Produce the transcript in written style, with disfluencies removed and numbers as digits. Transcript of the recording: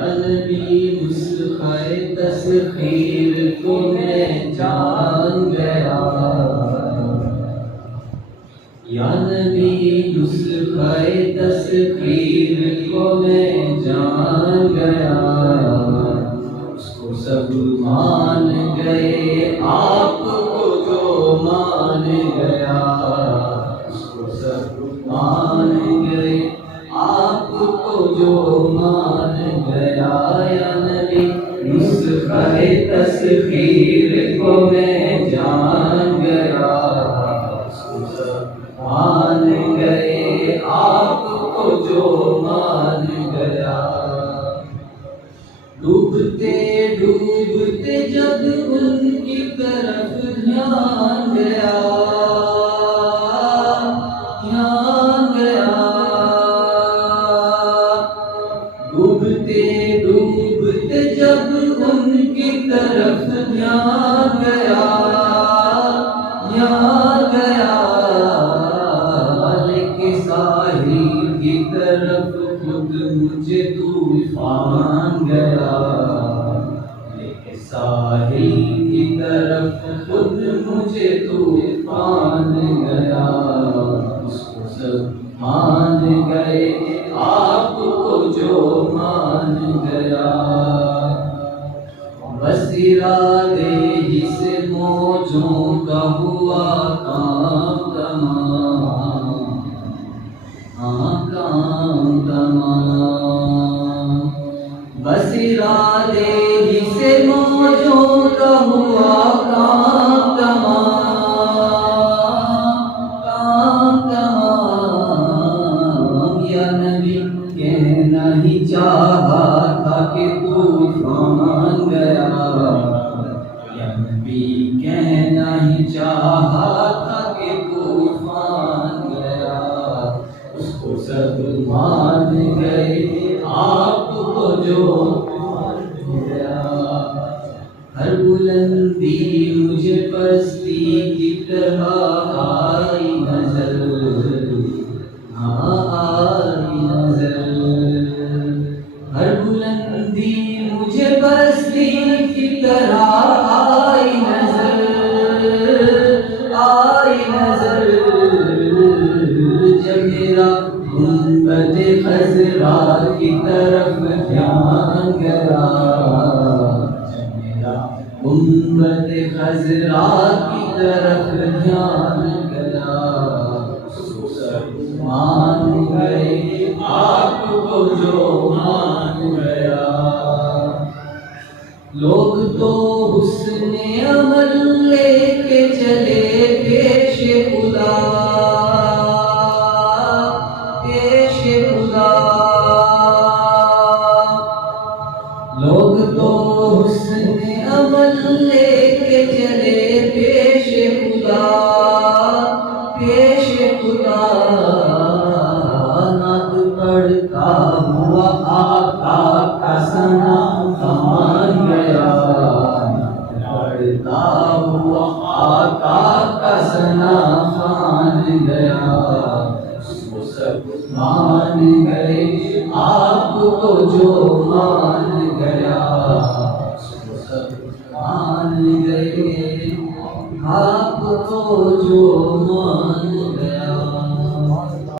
نبی نسخہ تسخیر کو میں جان گیا، یا نبی نسخہ تسخیر کو میں جان گیا، اس کو سب مان گئے آپ کو جو مان گیا، اس کو سب مان گئے آپ کو جو مان گیا، یا نبی نسخہ تسخیر کو میں جان گیا، اس کو سب مان گئے آپ کو جو مان گیا۔ ڈوبتے ڈوبتے جب ان کی طرف دھیان گیا، دھیان گیا، ڈوبتے ڈوبتے جب ان کی طرف دھیان گیا، دھیان گیا، کے ساحل کی طرف خود مجھے طوفان گیا، لے ساحل کی طرف خود مجھے طوفان گیا، اس کو سب مان گئے آپ کو جو مان گیا۔ بس ارادے ہی سے موجوں کا ہوا کام تمام، کام تمام، بس ارادے ہی سے موجوں کا ہوا کام تمام، کام تمام، یا نبی کہنا ہی چاہا تھا کہ طوفان گیا، یا نبی کہنا ہی چاہا تھا کہ طوفان گیا، اس کو سب مان گئے آپ کو جو مان گیا۔ ہر بلندی مجھے پستی کی طرح آئی نظر، آئی نظر، ہر بلندی مجھے پستی کی طرح آئی نظر، آئی نظر، جب میرا گنبد خضرا کی طرف دھیان گیا، جب میرا گنبد خضرا کی طرف دھیان گیا، اس کو سب مان گئے آپ کو جو مان گیا۔ لوگ تو حسن عمل لے کے چلے پیش خدا، پیش خدا، لوگ تو حسن عمل لے کے چلے پیش خدا، پیش خدا، نعت پڑھتا ہوا آقا کا ثنا مان گیا، پڑھتا ہوا آقا کا ثنا مان گیا، اس کو سب مان گئے آپ کو جو مان گیا، اس کو سب مان گئے آپ کو جو مان